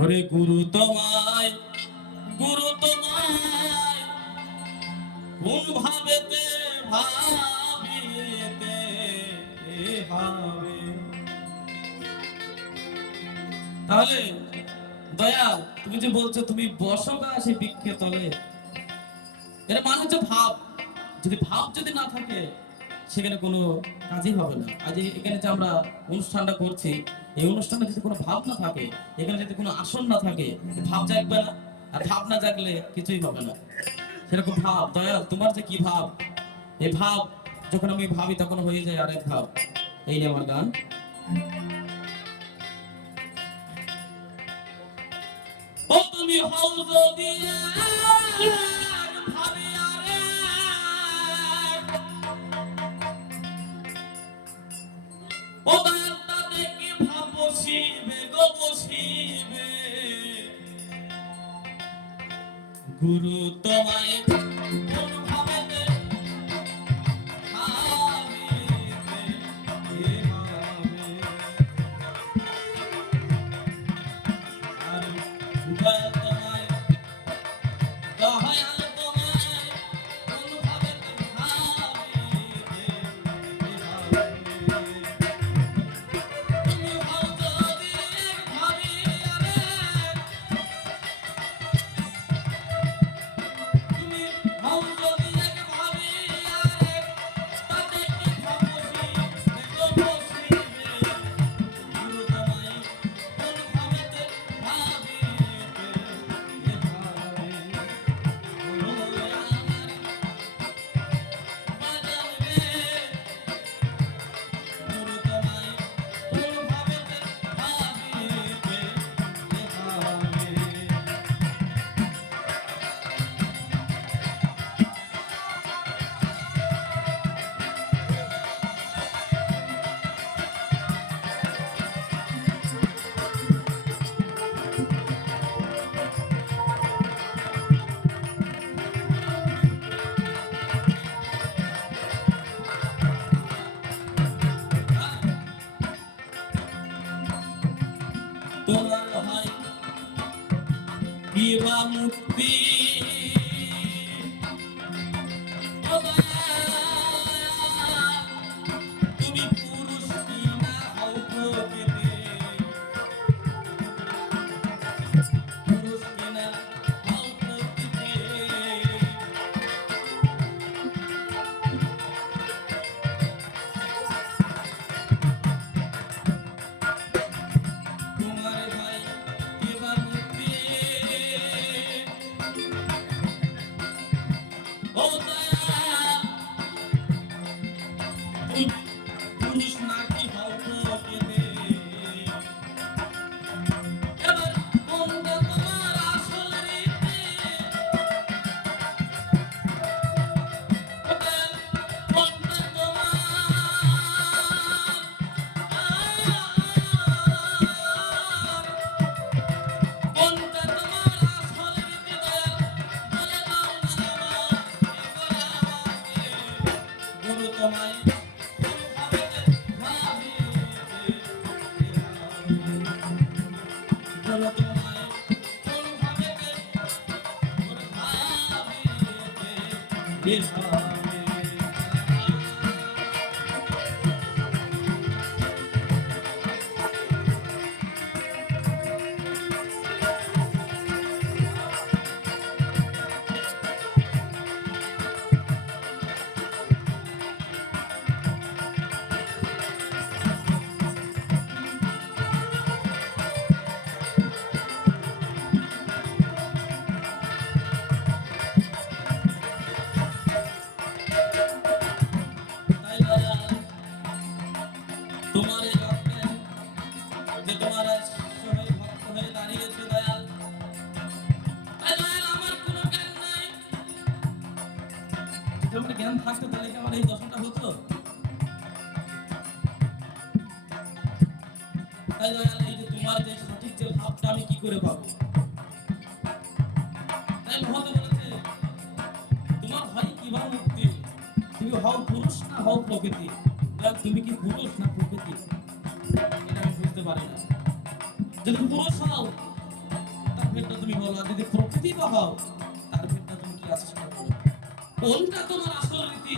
ওরে গুরু তোমায় কোন ভাবেতে ভাবিতে হবে। তাহলে দয়াল, তুমি যে বলছো তুমি বসো গা সেই বৃক্ষে তলে, এর মানে হচ্ছে ভাব। যদি ভাব যদি না থাকে সেখানে কোনো কাজই হবে না। আজ এখানে যে আমরা অনুষ্ঠানটা করছি, এই অনুষ্ঠানে যদি কোনো ভাব না থাকে, এখানে যদি কোনো আসন না থাকে, ভাব জাগবে না। আর ভাব না জাগলে কিছুই হবে না। সেরকম ভাব দয়াল, তোমার যে কি ভাব, এই ভাব যখন আমি ভাবি তখন হয়ে যায় আরেক ভাব। এই নিয়ে আমার গান। ও তুমি হও যদি ভাবি ও দয়াল, তাতে কি ভাব বসিবে গো বসিবে। গুরু তোমায় কোন ভাবেতে ভাবিতে হবে। আর দয়াল তোমায়, দয়াল তোমায় কোন ভাবেতে ভাবিতে হবে। তুমি হও যদি ভাবি তুমি হও যদি এক ভাবি তাতে কি ভাব বসিবে গো বসিবে। গুরু তোমায় কোন ভাবেতে ভাবিতে হবে। গুরু আমার বাজাবে, গুরু তোমায় কোন ভাবেতে ভাবিতে হবে। তোমার হয় কি বা মুক্তি, ও দয়াল, তুমি পুরুষ কি না হও প্রকৃতি, পুরুষ কি না হও প্রকৃতি। তোমার ভাই কি বা মুক্তি, ও দয়াল, তুমি পুরুষ নাকি হও প্রকৃতি। এবার কোনটা তোমার আসল রীতি, ও দয়াল, কোনটা তোমার কোনটা তোমার আসল রীতি দয়াল, বলে দাও না আমাকে। গুরু তোমায় কোন ভাবেতে ভাবিতে হবে। গুরু তোমায় কোন ভাবেতে ভাবিতে হবে। তাই দয়াল, তোমার এই অজ্ঞান যে তোমার আজ শিষ্য হয়ে ভক্ত হয়ে দাঁড়িয়েছে দয়াল, তাই দয়াল আমার কোনো জ্ঞান নাই। যদি আমার জ্ঞান থাকতো তাহলে কি আমার এই দশাটা হতো? তাই দয়াল, এই যে তোমার যে সঠিক যে ভাবটা আমি কি করে পাবো? তাই মহতে বলেছে তোমার হয় কি বা মুক্তি, তুমি হও পুরুষ না হও প্রকৃতি। দয়াল, তুমি কি পুরুষ না প্রকৃতি? এটা আমি বুঝতে পারি না। যদি পুরুষ হও তুমি বলো, আর যদি প্রকৃতি হও তার ভিতরে তুমি কি আছে সেটা বলো। কোনটা তোমার আসল রীতি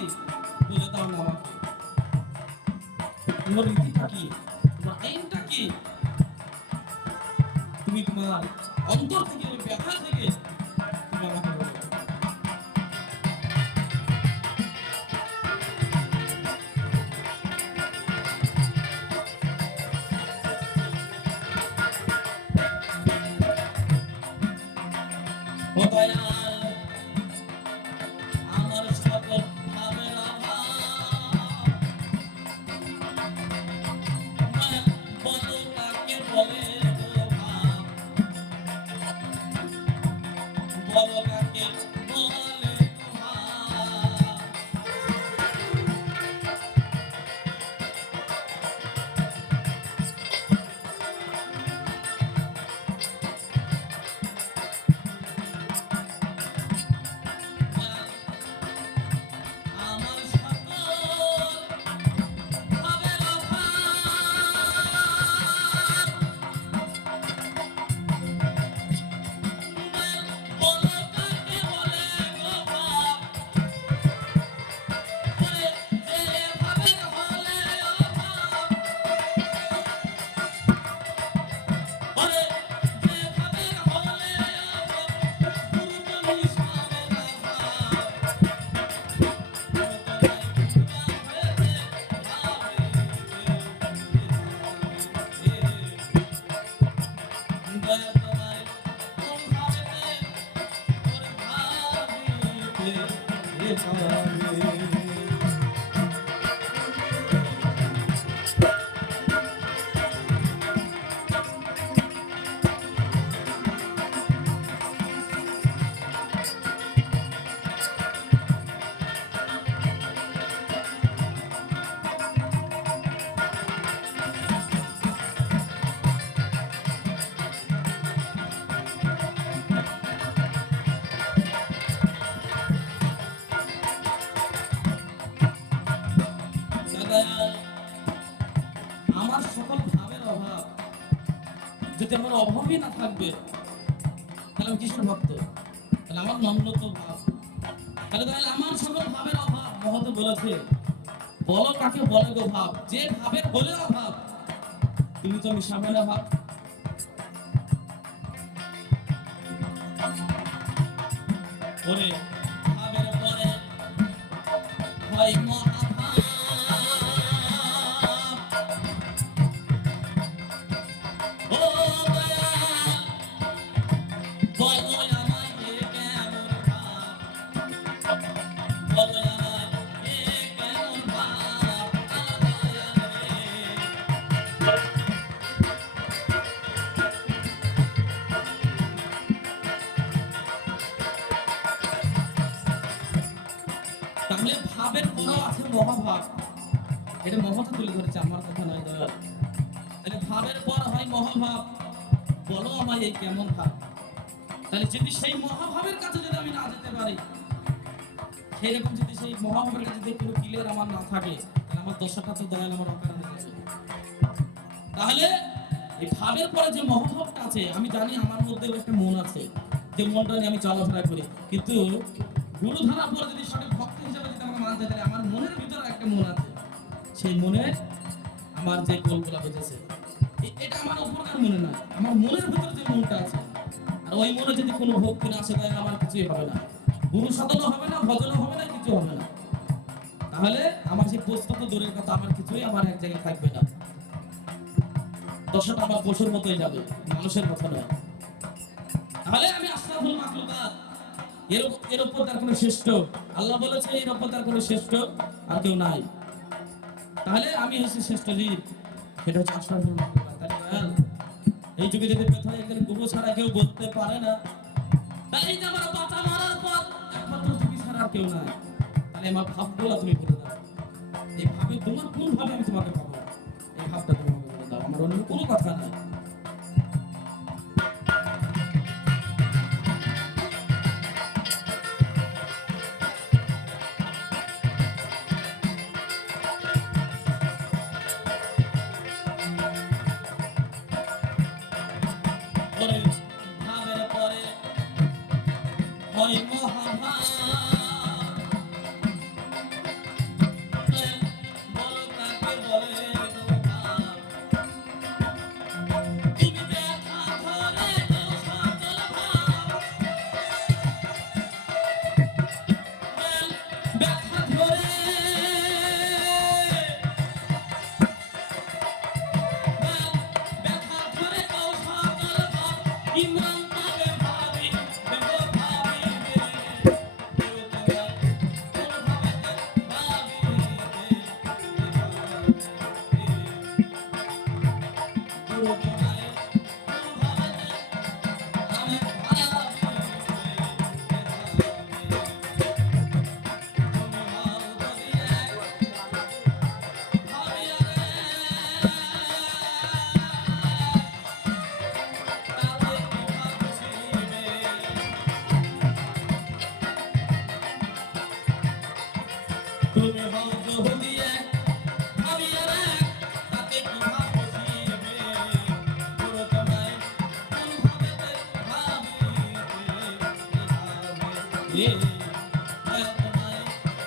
বলে দাও না আমাকে। তোমার রীতিটা কি, তোমার আইনটা কি, তুমি তোমার অন্তর থেকে ওই ব্যথা থেকে তুমি আমাকে বলো। ও দয়াল, আমার সকল ভাবের অভাব, বলো কাকে বলে গো ভাব, বলো কাকে বলে গো ভাব। আমার সকল ভাবের অভাব, বলো কাকে বলে গো ভাব, বলে যে ভাবের হলে অভাব, বলে যে ভাবের হলে অভাব, গুরু তুমি সামনে আমার সকল ভাবের অভাব, যদি আমার অভাবই না থাকবে তাহলে আমি কিসের ভক্ত, তাহলে আমার নম্রত ভাব, তাহলে আমার সকল ভাবের অভাব। মহত বলেছে বলো কাকে বলে গো ভাব, যে ভাবের হলে অভাব তুমি তো মিশাবে না ভাব। ওরে ভাবের পরে হয় মহাভাব, ও দয়াল, বলো আমায় এ কেমন ভাব, বলো আমায় এ কেমন ভাব, দয়াল রে। তাহলে ভাবের পরেও আছে মহাভাব, এটা মহৎ তুলে ধরেছে, আমার কথা নয় দয়াল। তাহলে ভাবের পর হয় মহাভাব, বলো আমায় এই কেমন ভাব। তাহলে যদি সেই মহাভাবের কাছে যদি আমি না যেতে পারি, সেই রকম যদি সেই মহাভাবের কাছে যদি কোনো ক্লিয়ার আমার না থাকে, তাহলে আমার দশাটা তো দয়াল আমার অকারণে যাবে। তাহলে এই ভাবের পরে যে মহাভাবটা আছে, আমি জানি আমার মধ্যে একটা মন আছে, যে মনটা নিয়ে আমি চলাফেরা করি, কিন্তু গুরু ধরার পর যদি সঠিক ভক্ত হিসেবে যদি আমাকে মানতে, তাহলে আমার মনের ভিতরে একটা মন আছে, সেই মনে আমার যে গোলগুলা বেঁধেছে, এটা আমার উপকার মনে না, আমার মনের ভিতরে যে মনটা আছে, আর ওই মনে যদি কোনো ভক্তি না আসে, তাহলে আমার কিছুই হবে না, গুরু সাধনও হবে না, ভজনও হবে না, কিছু হবে না। তাহলে আমার সেই প্রস্তুত দূরের কথা, আমার কিছুই আমার এক জায়গায় থাকবে না, দশটা আমার পশুর মতোই যাবে, মানুষের মতো নয়। তাহলে আমি আশরাফুল মাখলুকাত, এর উপর তার কোনো শ্রেষ্ঠ, আল্লাহ বলেছে এর উপর তার কোনো শ্রেষ্ঠ আর কেউ নাই। তাহলে আমি হচ্ছে শ্রেষ্ঠ জীব, সেটা হচ্ছে আশরাফুল মাখলুকাত। তাহলে দয়াল, এই যুগে যদি কোথাও একজন গুরু ছাড়া কেউ বলতে পারে না, তাহলে এই যে আমার বাঁচা মারার পর একমাত্র তুমি ছাড়া আর কেউ নাই, তাহলে আমার ভাবগুলো তুমি বলে দাও, এই ভাবে তোমার কোন ভাবে আমি তোমাকে পাবো, এই ভাবটা তুমি আমাকে বলে দাও, আমার অন্য কোনো কথা নাই। পরে ভাবের পরে হয় মহাভাব বলো কাকে বলে গো ভাব তুমি ব্যথা ধরে তো সকল ভাব ব্যথা ধরে ব্যথা ধরে তো সকল ভাব ইমরান পাবে ভাবি দেবো ভাবি তুমি হও জহুদিয়া আমি আর এক তাতে কি ভাব বসিবে পুরো তোমায় কোন ভাবেতে ভাবিতে তোমায়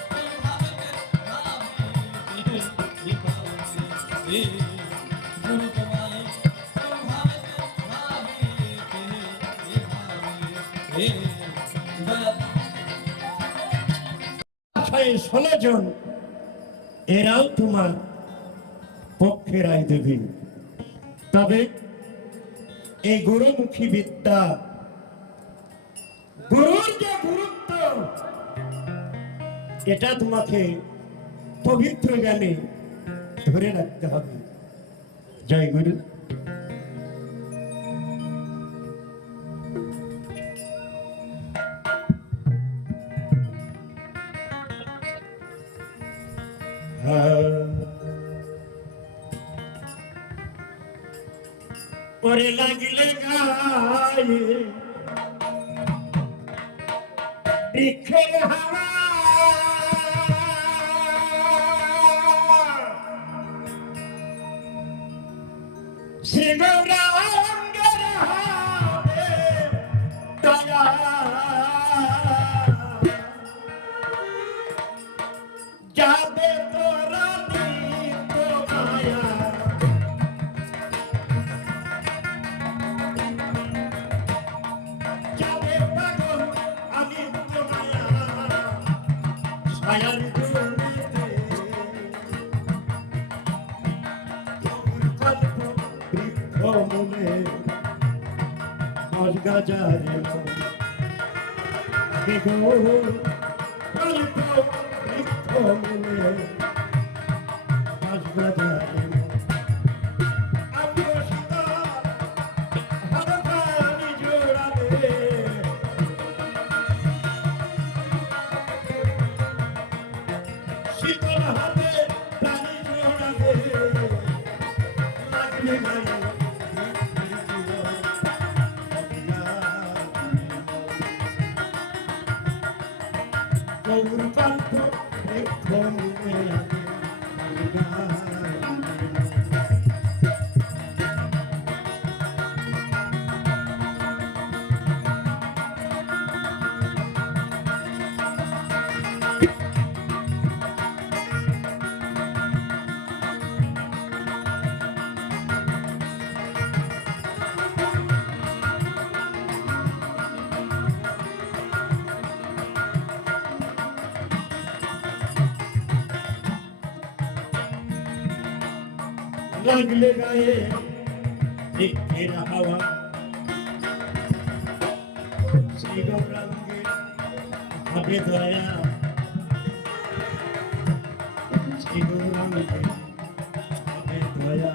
কোন ভাবেতে ভাবিতে পুরো তোমায় কোন ভাবেতে ভাবিতে 16 জন এরাও তোমার পক্ষে রায় দেবে। তবে এই গুরুমুখী বিদ্যা, গুরুর যে গুরুত্ব, এটা তোমাকে পবিত্র জ্ঞানে ধরে রাখতে হবে। জয় গুরু। ওরে লাগিলে গায়ে বৃক্ষের হাওয়া শ্রী গৌরাঙ্গের হবে দয়া যাবে তোরা নিত মায়া যাবে পাগল আমি তো মায়া ছায়ার দুর্নীতে কল্প বৃক্ষ মূলে দশ গাজারে দেখো কল্প বৃক্ষ মূলে দশ গাজারে আমিও সদা হাতখানি জোড়াবে শীতল হাতে প্রাণী জোড়াবে লাগলে গায়ে গৌর কণ্ঠ বৃক্ষ মূলে লাগলে গায়ে বৃক্ষের হাওয়া শ্রী গৌরাঙ্গে হবে দয়া শ্রী গৌরাঙ্গে হবে দয়া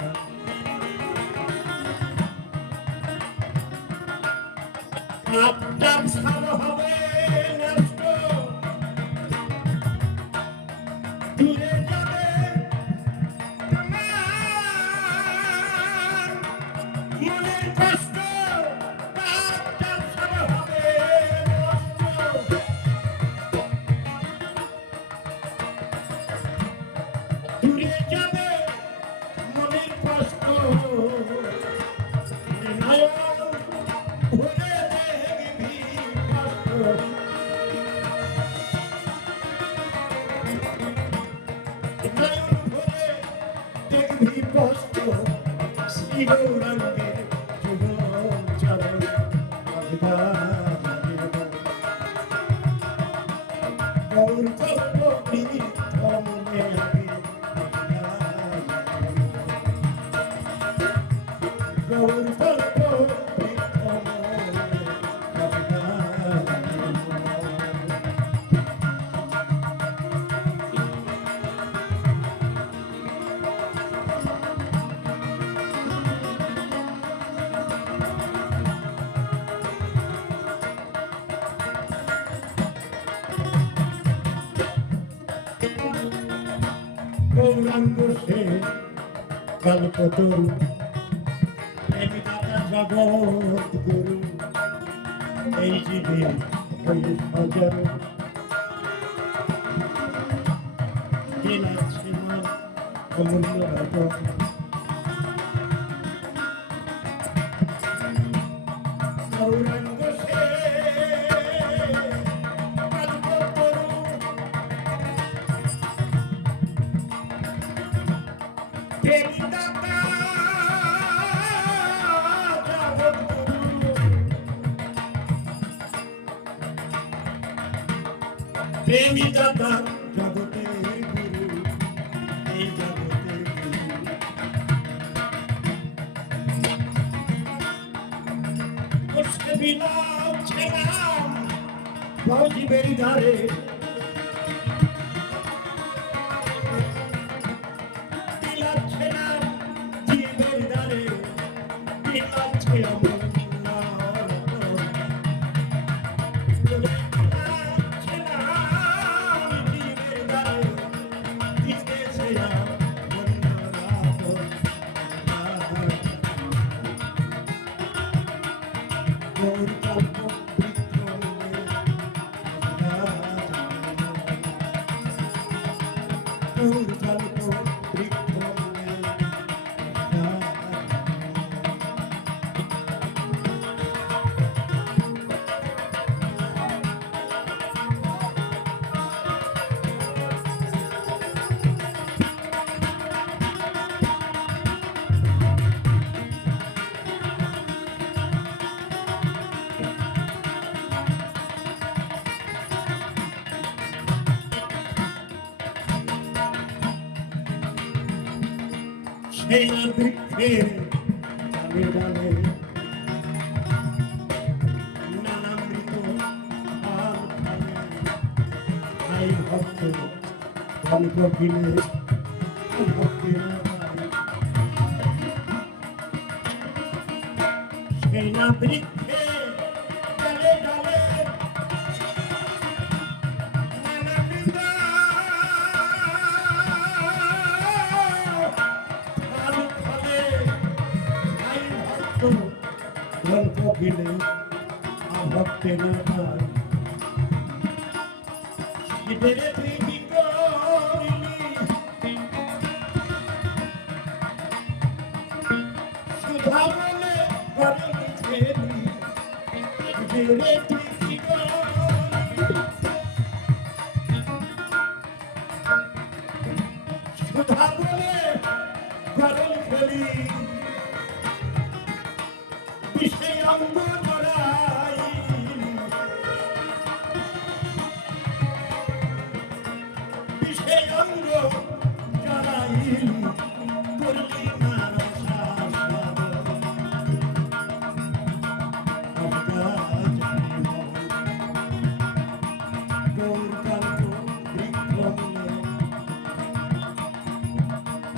আপনার সার হবে নষ্ট দূরে যাবে মনের কষ্ট আপনার সার হবে নষ্ট দূরে যাবে মনের কষ্ট নয়ন ভরে দেখবি কষ্ট গৌরাঙ্গের যুগল চরণ গৌর কল্পী ধর্মে গৌর কল্পী গৌরাঙ্গ সে কল্পতরু প্রেমী দাদা জগৎ গুরু এই জীবে হয়ে সজর বিলাচ্ছে মা অমূল্য রতন গৌরাঙ্গ সে কল্পতরু প্রেমী দাদা জগৎ গুরু প্রেমী দাদা জগতের গুরু এই জগতের গুরু কষ্টে বিলাম ছেলাম ভজীবের ধারে বিলাচ্ছে না জীবের ধারে বিলাচ্ছে আমার সেই বৃক্ষের ডালে ডালে নানামৃত ফল ফলে আই ভক্ত গল্প কিনে ভক্তের সেই না বৃক্ষের ডালে ডালে নানামৃত গল্প গিলে ভক্তে না পাই শিবের তুই কি করলি সুধা বলে করলি খেলি শিবের তুই কি করলি সুধা বলে করলি খেলি বিষে অঙ্গ জড়াই বিষে অঙ্গ জড়াই করলি না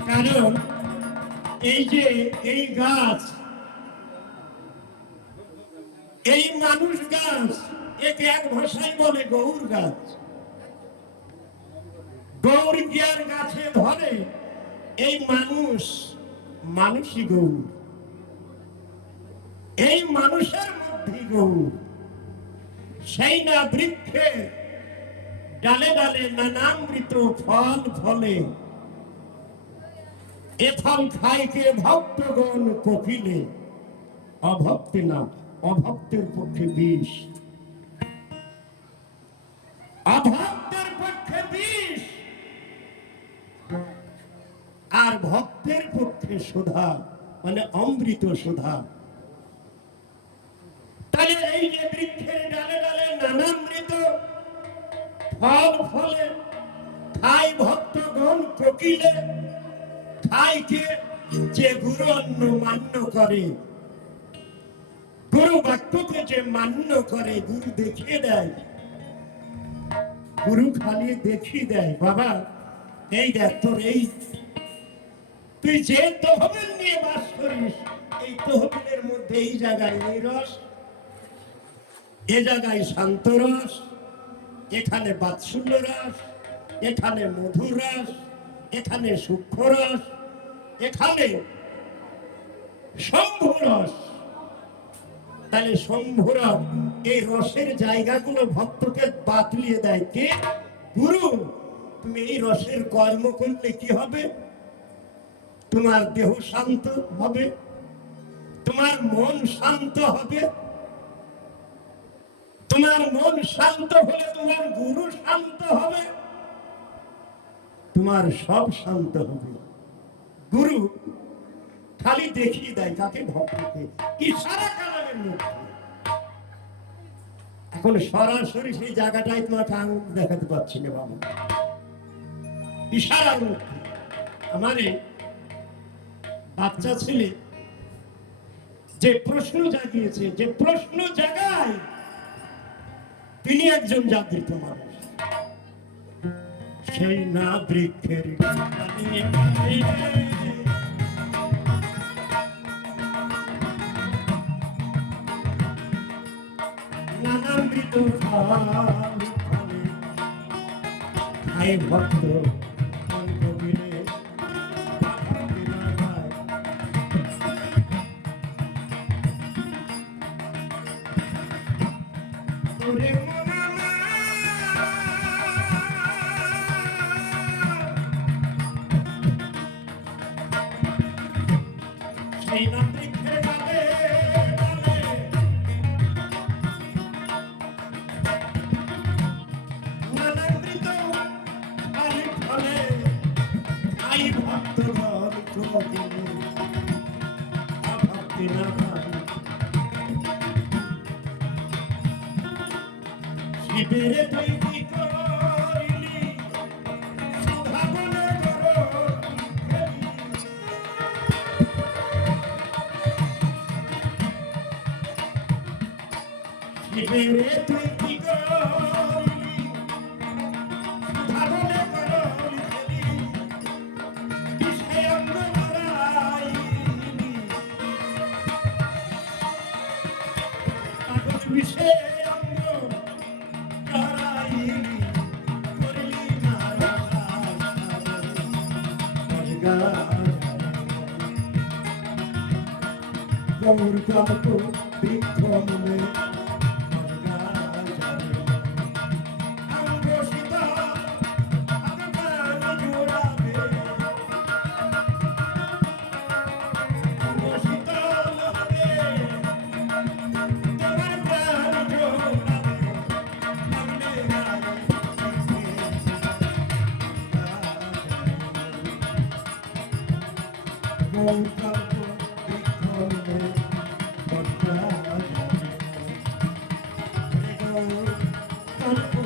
কারণ এই যে এই গাছ এই মানুষ গাছ একে এক ভাষায় বলে গৌর গাছ গৌর গিয়ার গাছে ধরে এই মানুষ মানুষই গৌর এই মানুষের মধ্যে গৌর সেই না বৃক্ষে ডালে ডালে নানামৃত ফল ফলে এ ফল খায় কে ভক্তগণ কপিলে অভক্তি না অভক্তের পক্ষে বিষ অভক্তের পক্ষে বিষ আর ভক্তের পক্ষে সুধা মানে অমৃত সুধা। তাহলে এই যে বৃক্ষের ডালে ডালে নানামৃত ফল ফলে, খাই ভক্তগণ কোকিলে, খাই কে? যে গুরু অন্ন মান্য করে, গুরু বাক্যকে যে মান্য করে, গুরু দেখিয়ে দেয়, গুরু খালি দেখিয়ে দেয়, বাবা এই দেখ তোর এই তুই যে তহবিল নিয়ে বাস করিস, এই তহবিলের মধ্যে এই জায়গায় এই রস, এ জায়গায় শান্ত রস, এখানে বাৎসল্য রস, এখানে মধুর রস, এখানে সূক্ষ্ম রস, এখানে শম্ভু রস। তাহলে শম্ভু রস, এই রসের জায়গাগুলো ভক্তকে বাতলিয়ে দেয় কে? গুরু। তুমি এই রসের কর্ম করলে কি হবে? তোমার দেহ শান্ত হবে, তোমার মন শান্ত হবে, তোমার মন শান্ত হলে তোমার গুরু শান্ত হবে, তোমার সব শান্ত হবে। গুরু খালি দেখিয়ে দেয় কাকে? ভক্তকে, ইশারা কালামের মধ্যে। এখন সরাসরি সেই জায়গাটায় তোমাকে আঙুল দেখাতে পারছি না বাবা, ইশারার মধ্যে। আমার বাচ্চা ছেলে যে প্রশ্ন জাগিয়েছে, যে প্রশ্ন জাগায়, তিনি একজন জাগৃত মানুষ। সেই না বৃক্ষের নানামৃত খাই ভক্ত কবিরে, সেই না বৃক্ষের ডালে ডালে নানামৃত খাই ফলে, খাই ভক্তগণ কোকিলে, ভক্তি না পাই। শিবের তুই কি করিলি, সুধাবনে গরল খেলি। শিবের তুই কি করিলি, সুধাবনে গরল খেলি। বিষে অঙ্গ ধরাইলি, পাগল বিষে অঙ্গ ধরাইলি। করলি না গৌর কল্প বৃক্ষ মূলে Oh